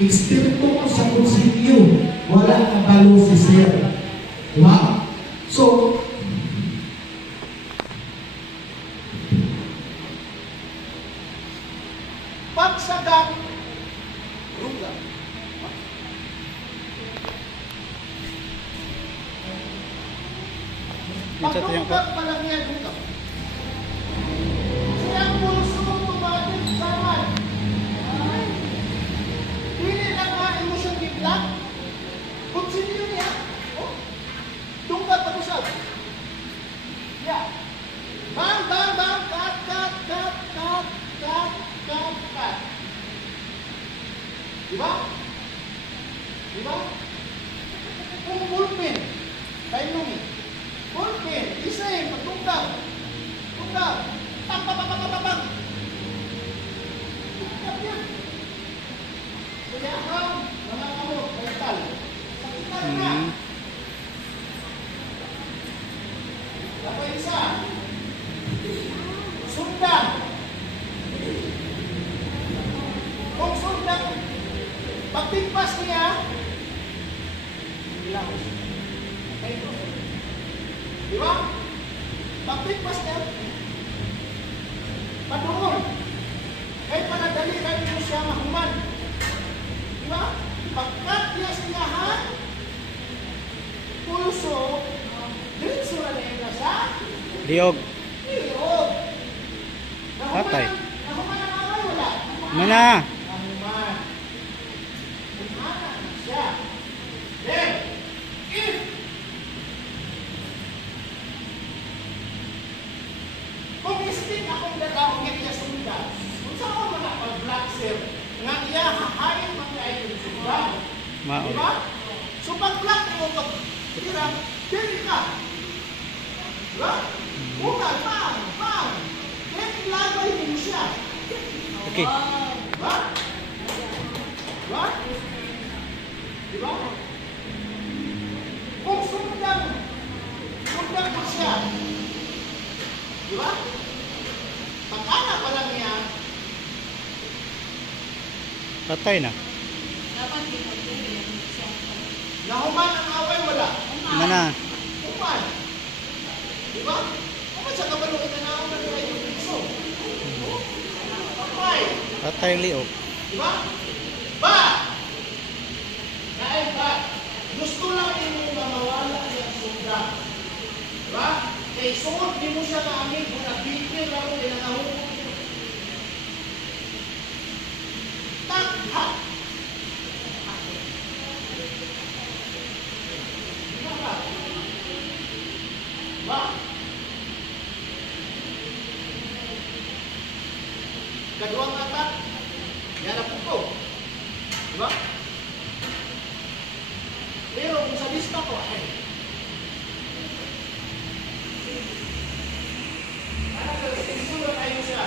Eksperto ko sa konsilyo. Wala na balo si Sir. Diba? So, pagsagang ruga. Pagdugtag pa lang yan ruga. Siyang pulso tumating sa man. Hindi na nga emosyon giblat. Konsilyo niya. Oh, dungkat pag-usap. Yeah. Bang, bang, bang, cut, cut, cut, cut, cut, cut, cut. Diba? Diba? Kung bullpen, tayo nung bullpen, isa eh, pagtungkap. Tungkap. Pang, pang, pang, pang, pang, pang. Tungkap yan. Kaya ang mga kamot, mental. Sakitan na. Dapat isa. Sundan. Kung sundan, pagtigpas niya, ilaw. Di ba? Pagtigpas niya, padoon. Kahit panadali rin mo siya mahuman. Di ba? Pagkat niya sinyahan, pulso, diretso na niya sa Liog. liog. Patay. Nahuman ang away, wala. Mana? Nahuman. Kumana na siya. Then, if kung istig akong dadawang niya sundan, kung saan ako na pag-black sir, nga iya hahayin mga ay sundan. Mao. Diba? So pag-black mo ito, tirang, dili ka. Diba? Bukan, pang, pang. Then ilagay mo siya. Okay. Diba? Diba? Diba? Kung sundan mo siya. Diba? Pag-anak pa lang niya, Patay na. nahuman ang away, wala. Mana? Human. Diba? Kung sa kabalo kita na ako nagkaya yung piso. Patay. Patay ang liog. Diba? Ba! Dahil ba? Gusto lang mo na mawala yung sundan. Diba? Kaya sungod, di mo siya naamig kung nabigil lang mo din ang nahukot. Takha! Diba ba? Diba? Kaduang atak, yan ang puko. Diba? Pero kung sa lista ko, ay, ano, isulat tayo siya.